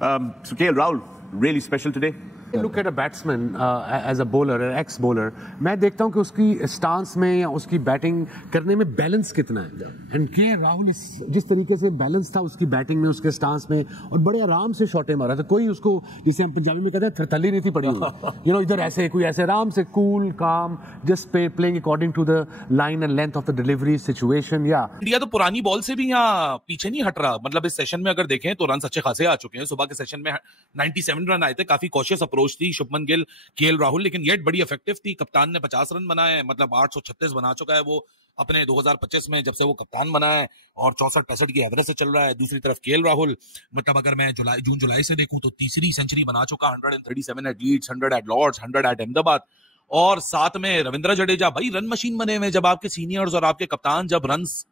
So KL Rahul, really special today. Look at a batsman as a bowler, an ex-bowler. मैं देखता हूँ कि उसकी स्टांस में या उसकी बैटिंग करने में बैलेंस कितना है. एंड के राहुल जिस तरीके से बैलेंस था उसकी बैटिंग में, उसके स्टांस में, और बड़े आराम से शॉटे मारा था. कोई उसको, जिसे हम पंजाबी में कहते हैं, थरथली नहीं थी पड़ी हुई. इधर ऐसे कोई ऐसे आराम से कूल काम, just playing according to the line and length of the delivery situation. या इंडिया तो पुरानी बॉल से भी यहाँ पीछे नहीं हट रहा. मतलब इस सेशन में अगर देखें तो रन अच्छे खासे आ चुके हैं. सुबह के सेशन में 97 रन आए थे. काफी कॉशियस अप्रोच थी शुभमन गिल, केएल राहुल, लेकिन ये बड़ी इफेक्टिव थी. कप्तान ने 50 रन बनाए, मतलब 836 बना चुका है वो अपने 2025 में जब से वो कप्तान बना है, और 64-65 की एवरेज से चल रहा है. दूसरी तरफ केएल राहुल, मतलब अगर मैं जून जुलाई से देखूं तो तीसरी सेंचुरी बना चुका. 137 at Leeds, 100 at Lord's, 100 at Ahmedabad, और साथ में रविंद्र जडेजा. भाई रन मशीन बने हुए. जब आपके सीनियर्स और आपके कप्तान जब रन्स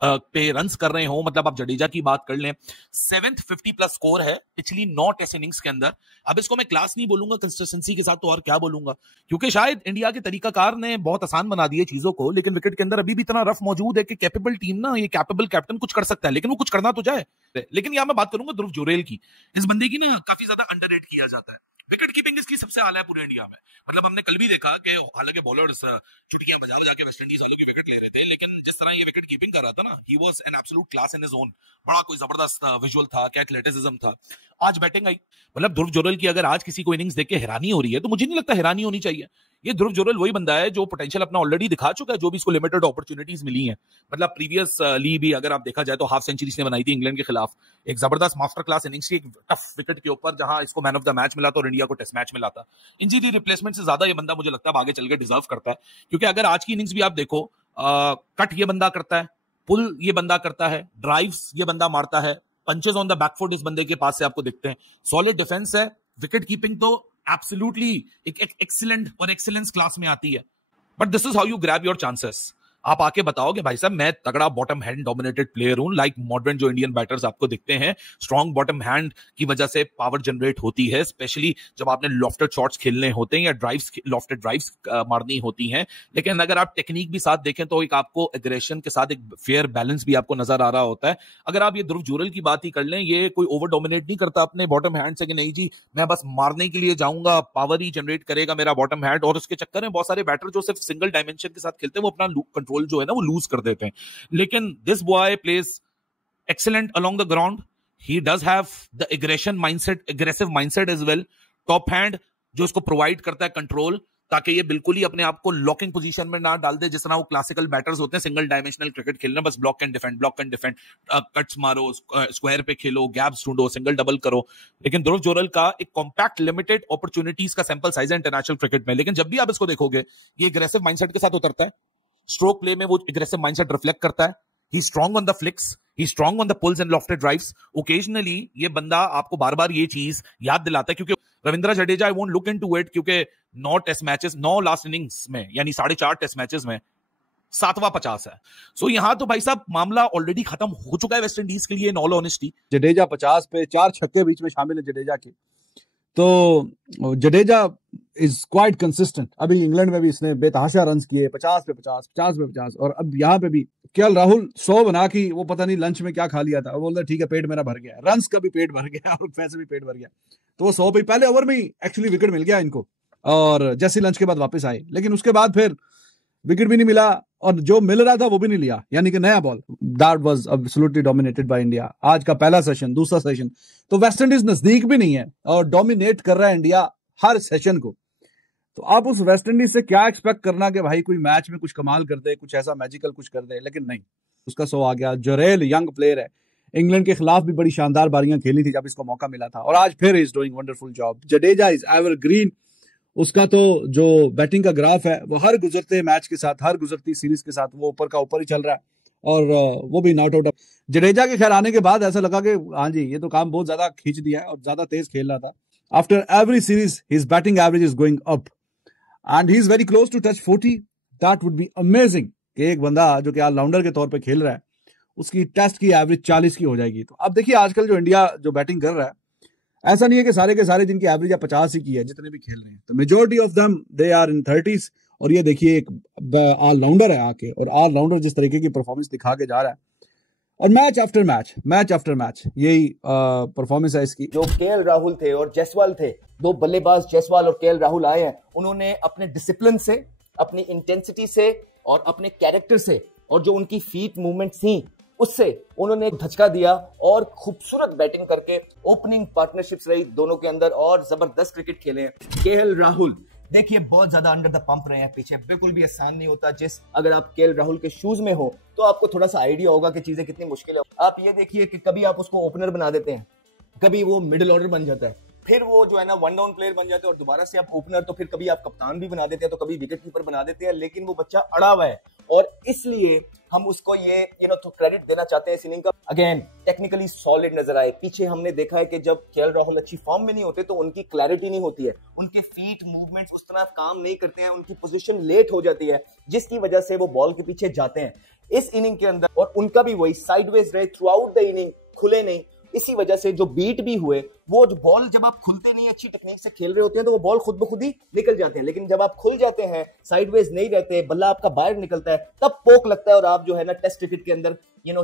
पे रन्स कर रहे हो, मतलब आप जडेजा की बात कर लें, 7th 50 प्लस स्कोर है पिछली 9 टेस्ट इनिंग्स के अंदर. अब इसको मैं क्लास नहीं बोलूंगा कंसिस्टेंसी के साथ, तो और क्या बोलूंगा, क्योंकि शायद इंडिया के तरीकाकार ने बहुत आसान बना दिए चीजों को, लेकिन विकेट के अंदर अभी भी इतना रफ मौजूद है कि कैपेबल टीम ना, ये कैपेबल कैप्टन कुछ कर सकता है, लेकिन वो कुछ करना तो जाए. लेकिन यहां मैं बात करूंगा ध्रुव जुरेल की. इस बंदे की ना काफी ज्यादा अंडररेट किया जाता है. विकेट कीपिंग इसकी सबसे आला है पूरे इंडिया में. मतलब हमने कल भी देखा कि हालांकि बॉलर्स छुट्टियां बजा बजा के वेस्ट इंडीज वालों की विकेट ले रहे थे, लेकिन जिस तरह ये विकेट कीपिंग कर रहा था ना, he was an absolute class in his own. बड़ा कोई जबरदस्त विजुअल था, क्या एथलेटिसिज्म था. आज बैटिंग आई. मतलब ध्रुव जुरेल की अगर आज किसी को इनिंग्स देख के हैरानी हो रही है, तो मुझे नहीं लगता हैरानी होनी चाहिए. ये ध्रुव जुरेल वही बंदा है जो पोटेंशियल अपना ऑलरेडी दिखा चुका है, जो भी इसको लिमिटेड अपॉर्चुनिटीज मिली हैं. मतलब प्रीवियस ली भी अगर आप देखा जाए तो हाफ सेंचुरी इसने बनाई थी इंग्लैंड के खिलाफ. एक जबरदस्त मास्टर क्लास इनिंग्स की, एक टफ विकेट के ऊपर, जहां इसको मैन ऑफ द मैच मिला था और इंडिया को टेस्ट मैच मिला था. इंजरी रिप्लेसमेंट से ज्यादा ये बंदा मुझे लगता है आगे चल के डिजर्व करता है, क्योंकि अगर आज की इनिंग्स भी आप देखो, कट ये बंदा करता है, पुल ये बंदा करता है, ड्राइव्स ये बंदा मारता है, पंचेस ऑन द बैकफुट इस बंदे के पास से आपको दिखते हैं. सॉलिड डिफेंस है. विकेट कीपिंग तो एब्सोल्युटली एक एक्सीलेंट और एक्सीलेंस क्लास में आती है. But this is how you grab your chances. आप आके बताओगे भाई साहब मैं तगड़ा बॉटम हैंड डोमिनेटेड प्लेयर हूं, लाइक मॉडर्न जो इंडियन बैटर्स आपको दिखते हैं, स्ट्रॉन्ग बॉटम हैंड की वजह से पावर जनरेट होती है, स्पेशली जब आपने लॉफ्टेड शॉट्स खेलने होते हैं या ड्राइव्स, लॉफ्टेड ड्राइव्स मारनी होती हैं. लेकिन अगर आप टेक्निक भी साथ देखें तो एक आपको एग्रेशन के साथ एक फेयर बैलेंस भी आपको नजर आ रहा होता है. अगर आप ये ध्रुव जुरेल की बात ही कर लें, ये कोई ओवर डोमिनेट नहीं करता अपने बॉटम हैंड से कि नहीं जी मैं बस मारने के लिए जाऊंगा, पावर ही जनरेट करेगा मेरा बॉटम हैंड. और उसके चक्कर में बहुत सारे बैटर जो सिर्फ सिंगल डायमेंशन के साथ खेलते हैं, वो अपना कंट्रोल जो है ना वो लूज कर देते हैं. लेकिन this boy plays excellent along the ground. He does have the aggression mindset, aggressive mindset as well. Top hand जो इसको प्रोवाइड करता है कंट्रोल, ताकि ये बिल्कुल ही अपने आप को लॉकिंग पोजीशन में ना डाल दे, जिस तरह वो क्लासिकल बैटर्स होते हैं सिंगल डायमेंशनल क्रिकेट खेलना, बस block and defend, block and defend, cuts मारो, स्क्वायर पे खेलो, गैप्स ढूंढो, सिंगल डबल करो. लेकिन ध्रुव जुरेल का एक कॉम्पैक्ट लिमिटेड अपॉर्चुनिटीज का सैंपल साइज है इंटरनेशनल क्रिकेट में. लेकिन जब भी आप इसको देखोगे, ये एग्रेसिव माइंडसेट के साथ उतरता है. स्ट्रोक प्ले में वो एग्रेसिव माइंडसेट रिफ्लेक्ट करता है. He strong on the flicks, he strong on the pulls and lofted drives. Occasionally ये बंदा आपको बार बार ये चीज याद दिलाता है, क्योंकि Ravindra Jadeja I won't look into it, क्योंकि 9 टेस्ट मैचेस, 9 लास्ट इनिंग्स में, यानी 4.5 टेस्ट मैचेस में 7वां 50 है. सो यहां तो भाई साहब मामला ऑलरेडी खत्म हो चुका है वेस्ट इंडीज के लिए, इन ऑल ऑनेस्टी. जडेजा 50 पे 4 छक्के बीच में शामिल है जडेजा के. तो जडेजा इज क्वाइट कंसिस्टेंट. अभी इंग्लैंड में भी इसने बेतहाशा रन किए, 50 पे 50, 50 पे 50, और अब यहाँ पे भी केएल राहुल 100 बना की, वो पता नहीं लंच में क्या खा लिया था, वो बोल रहा ठीक है पेट मेरा भर गया, रन्स का भी पेट भर गया और पैसे भी पेट भर गया. तो वो 100 पे पहले ओवर में ही एक्चुअली विकेट मिल गया इनको, और जैसे लंच के बाद वापस आए, लेकिन उसके बाद फिर विकेट भी नहीं मिला, और जो मिल रहा था वो भी नहीं लिया, यानी कि नया ball. That was absolutely dominated by India. आज का पहला सेशन, दूसरा सेशन तो वेस्ट इंडीज नजदीक भी नहीं है और डोमिनेट कर रहा है इंडिया हर सेशन को. तो आप उस वेस्ट इंडीज से क्या एक्सपेक्ट करना कि भाई कोई मैच में कुछ कमाल कर दे, कुछ ऐसा मैजिकल कुछ कर दे, लेकिन नहीं, उसका 100 आ गया. जुरेल यंग प्लेयर है, इंग्लैंड के खिलाफ भी बड़ी शानदार बारियां खेली थी जब इसको मौका मिला था, और आज फिर is doing wonderful job. Jadeja is evergreen. उसका तो जो बैटिंग का ग्राफ है वो हर गुजरते मैच के साथ, हर गुजरती सीरीज के साथ वो ऊपर का ऊपर ही चल रहा है, और वो भी नॉट आउट. जडेजा के खैर आने के बाद ऐसा लगा कि हाँ जी ये तो काम बहुत ज्यादा खींच दिया है और ज्यादा तेज खेल रहा था. After every series his batting average is going up and he is very close to touch 40. That would be amazing कि एक बंदा जो कि ऑलराउंडर के तौर पे खेल रहा है उसकी टेस्ट की एवरेज 40 की हो जाएगी. तो अब देखिए आजकल जो इंडिया जो बैटिंग कर रहा है, ऐसा नहीं है कि सारे के सारे जिनकी एवरेज या 50 ही की है जितने भी खेल रहे हैं, तो majority of them they are in 30s. और ये देखिए एक ऑलराउंडर है आके, और ऑलराउंडर जिस तरीके की परफॉर्मेंस दिखा के जा रहा है, और मैच आफ्टर मैच यही परफॉर्मेंस है इसकी। जो केएल राहुल थे और जायसवाल थे, दो बल्लेबाज जायसवाल और केएल राहुल आए हैं, उन्होंने अपने डिसिप्लिन से, अपनी इंटेंसिटी से और अपने कैरेक्टर से और जो उनकी फीट मूवमेंट थी उससे उन्होंने धचका दिया और खूबसूरत बैटिंग करके ओपनिंग पार्टनरशिप्स रही दोनों के अंदर और जबरदस्त क्रिकेट खेले हैं। केएल राहुल देखिए बहुत ज्यादा अंडर द पंप रहे हैं पीछे, बिल्कुल भी आसान नहीं होता। अगर आप केएल राहुल के शूज में हो तो आपको थोड़ा सा आइडिया होगा कि चीजें कितनी मुश्किल है। आप ये देखिए कि कभी आप उसको ओपनर बना देते हैं, कभी वो मिडिल ऑर्डर बन जाता है, फिर वो जो है ना वन डाउन प्लेयर बन जाते हैं और दोबारा से आप ओपनर, तो फिर कभी आप कप्तान भी बना देते हैं, तो कभी विकेट कीपर बना देते हैं, लेकिन वो बच्चा अड़ा हुआ है और इसलिए हम उसको ये तो क्रेडिट देना चाहते हैं इस इनिंग का। अगेन टेक्निकली सॉलिड नजर आए। पीछे हमने देखा है कि जब केएल राहुल अच्छी फॉर्म में नहीं होते तो उनकी क्लैरिटी नहीं होती है, उनके फीट मूवमेंट्स उस तरह काम नहीं करते हैं, उनकी पोजीशन लेट हो जाती है जिसकी वजह से वो बॉल के पीछे जाते हैं इस इनिंग के अंदर। और उनका भी वही साइडवेज रहे थ्रू आउट द इनिंग, खुले नहीं, इसी वजह से जो बीट भी हुए, वो जो बॉल जब आप खुलते नहीं अच्छी टेक्निक से खेल रहे होते हैं तो वो बॉल खुद ब खुद ही निकल जाते हैं, लेकिन जब आप खुल जाते हैं, साइडवेज नहीं रहते, बल्ला आपका बाहर निकलता है, तब पोक लगता है और आप जो है ना टेस्ट क्रिकेट के अंदर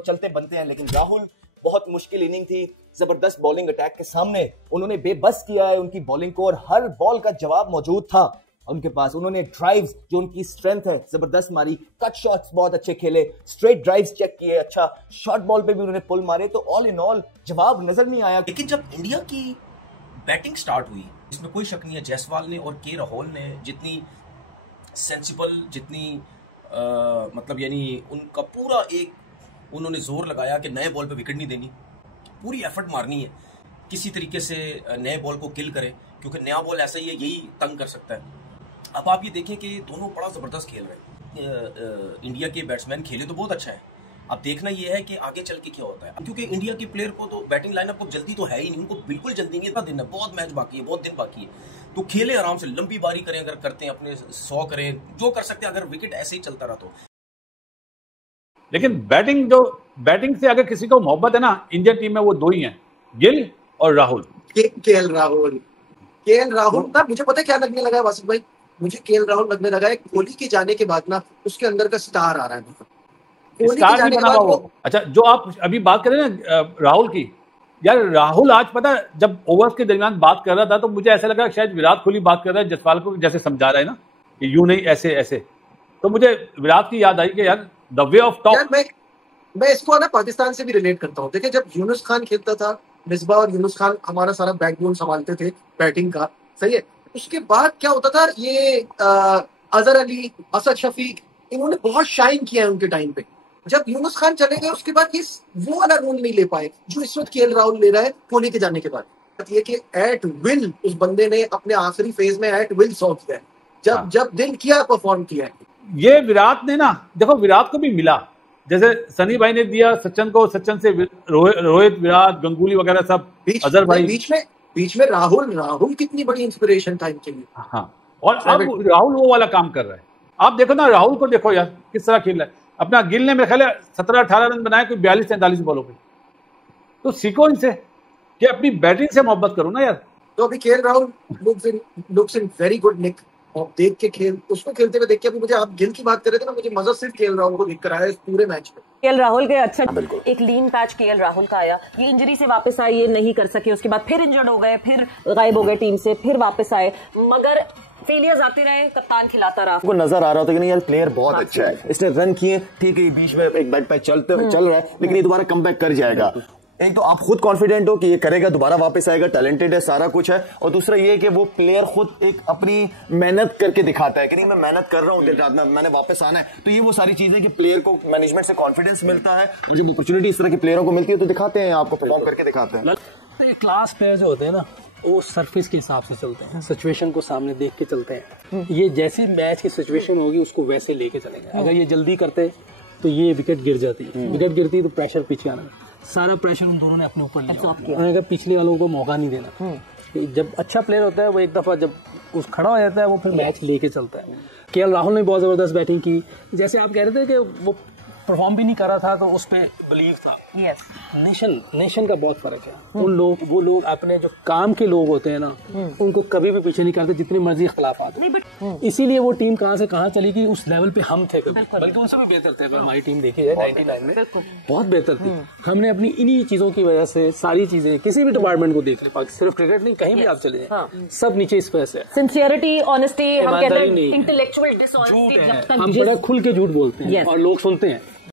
चलते बनते हैं। लेकिन राहुल बहुत मुश्किल इनिंग थी, जबरदस्त बॉलिंग अटैक के सामने उन्होंने बेबस किया है उनकी बॉलिंग को और हर बॉल का जवाब मौजूद था उनके पास। उन्होंने ड्राइव्स जो उनकी स्ट्रेंथ है जबरदस्त मारी, कट शॉट्स बहुत अच्छे खेले, स्ट्रेट ड्राइव्स चेक किए, अच्छा शॉर्ट बॉल पे भी उन्होंने पुल मारे, तो ऑल इन ऑल जवाब नजर नहीं आया। लेकिन जब इंडिया की बैटिंग स्टार्ट हुई, इसमें कोई शक नहीं है, जायसवाल ने और के राहुल ने जितनी सेंसिबल, जितनी मतलब यानी उनका पूरा एक उन्होंने जोर लगाया कि नए बॉल पे विकेट नहीं देनी, पूरी एफर्ट मारनी है, किसी तरीके से नए बॉल को किल करें, क्योंकि नया बॉल ऐसा ही है, यही तंग कर सकता है। अब आप ये देखें कि दोनों बड़ा जबरदस्त खेल रहे हैं। इंडिया के बैट्समैन खेले तो बहुत अच्छा है, अब देखना ये है कि आगे चल के क्या होता है, क्योंकि इंडिया के प्लेयर को तो बैटिंग लाइनअप को जल्दी तो है ही नहीं, उनको बिल्कुल जल्दी नहीं है, दिन है, बहुत मैच बाकी है, बहुत दिन बाकी है, तो खेले आराम से, लंबी बारी करें, अगर करते हैं अपने 100 करें, जो कर सकते हैं, अगर विकेट ऐसे ही चलता रहा तो। लेकिन बैटिंग से अगर किसी को मोहब्बत है ना इंडियन टीम में, वो दो ही हैं, गिल और राहुल। केएल राहुल ना, मुझे पता है क्या लगने लगा है वासिफ भाई, मुझे केएल राहुल लगने लगा है कोहली के जाने के बाद ना उसके अंदर का स्टार आ रहा है, कोहली के जाने के बाद वो। अच्छा, जो आप अभी बात कर रहे हैं ना राहुल की, यार राहुल आज पता जब ओवर्स के दरमियान बात कर रहा था तो मुझे ऐसा लगा शायद विराट कोहली बात कर रहा है, जायसवाल को जैसे समझा रहा है ना कि यूं नहीं ऐसे ऐसे, तो मुझे विराट की याद आई कि यार द वे ऑफ टॉक। मैं इसको ना पाकिस्तान से भी रिलेट करता हूँ। देखिए जब यूनुस खान खेलता था, मिसबा और यूनुस खान हमारा सारा बैकबोन संभालते थे बैटिंग का, सही है, उसके बाद क्या होता था, ये अजहर अली, असद शफीक, इन्होंने बहुत शाइन किया है उनके टाइम पे। जब यूनुस खान चले गए उसके बाद ये वो वाला रोल नहीं ले पाए जो इस वक्त केएल राहुल ले रहा है कोहली के जाने के बाद। ये कि एट विल उस बंदे ने अपने आखिरी फेज में एट विल सॉ किया है, जब दिल किया परफॉर्म किया है। ये विराट ने ना, देखो विराट को भी मिला, जैसे सनी भाई ने दिया सचिन को, सचिन से रोहित, विराट, गंगुली वगैरह सब, अजहर भाई बीच में राहुल कितनी बड़ी इंस्पिरेशन था इनके लिए। हाँ, और अब राहुल वो वाला काम कर रहा है। आप देखो ना राहुल को, देखो यार किस तरह खेल रहा है। अपना गिल ने मेरे ख्याल 17-18 रन बनाए कोई 42-43 बॉलों पे, तो सीखो इनसे कि अपनी बैटिंग से मोहब्बत करो ना यार। तो अभी KL Rahul looks in very good nick, और देख के उसको खेलते हुए देख के, अभी मुझे आप गिल की बात कर रहे थे ना, मुझे मजा सिर्फ केएल राहुल को दिख कर आया इस पूरे मैच में। केएल राहुल के अच्छा एक लीन पैच केएल राहुल का आया, ये इंजरी से वापस आए, ये नहीं कर सके, उसके बाद फिर इंजर्ड हो गए, फिर गायब हो गए टीम से, फिर वापस आए, मगर फेलियर्स आते रहे, कप्तान खिलाता रहा। आपको नजर आ रहा था कि नहीं यार प्लेयर बहुत अच्छा है, इसने रन किए, ठीक है, बीच में एक बैट पे चल रहा है, लेकिन ये दोबारा कमबैक कर जाएगा। एक तो आप खुद कॉन्फिडेंट हो कि ये करेगा, दोबारा वापस आएगा, टैलेंटेड है, सारा कुछ है, और दूसरा ये कि वो प्लेयर खुद एक अपनी मेहनत करके दिखाता है कि नहीं मैं मेहनत कर रहा हूँ दिन रात में, मैंने वापस आना है। तो ये वो सारी चीजें कि प्लेयर को मैनेजमेंट से कॉन्फिडेंस मिलता है, और जब अपॉर्चुनिटी इस तरह के प्लेयरों को मिलती है तो दिखाते हैं, आपको परफॉर्म करके दिखाते हैं। तो क्लास प्लेयर जो होते हैं ना, वो सरफेस के हिसाब से चलते हैं, सिचुएशन को सामने देख के चलते हैं। ये जैसी मैच की सिचुएशन होगी उसको वैसे लेके चलेंगे। अगर ये जल्दी करते तो ये विकेट गिर जाती है, विकेट गिरती है तो प्रेशर पीछे आना, सारा प्रेशर उन दोनों ने अपने ऊपर लिया। अगर पिछले वालों को मौका नहीं देना, जब अच्छा प्लेयर होता है वो एक दफा जब उस खड़ा हो जाता है वो फिर मैच लेके चलता है। केएल राहुल ने बहुत जबरदस्त बैटिंग की, जैसे आप कह रहे थे कि वो परफॉर्म भी नहीं कर रहा था तो उस पर बिलीव था। यस, नेशन का बहुत फर्क है। उन लोग, वो लोग अपने जो काम के लोग होते हैं ना, उनको कभी भी पीछे नहीं करते जितनी मर्जी इख्तलाफात हो। इसीलिए वो टीम कहाँ से कहाँ चली गई, उस लेवल पे हम थे, बल्कि उनसे भी बेहतर थे। अगर हमारी टीम देखी जाए 99 में बहुत बेहतर थी। हमने अपनी इन्हीं चीजों की वजह से सारी चीजें, किसी भी डिपार्टमेंट को देख ले, सिर्फ क्रिकेट नहीं, कहीं भी आप चले जाए, सब नीचे इस वजह से। सिंसियरिटी, ऑनेस्टी, हम कहते हैं इंटेलेक्चुअल डिसऑनेस्टी, जब तक हम बड़ा खुल के झूठ बोलते हैं और लोग सुनते हैं।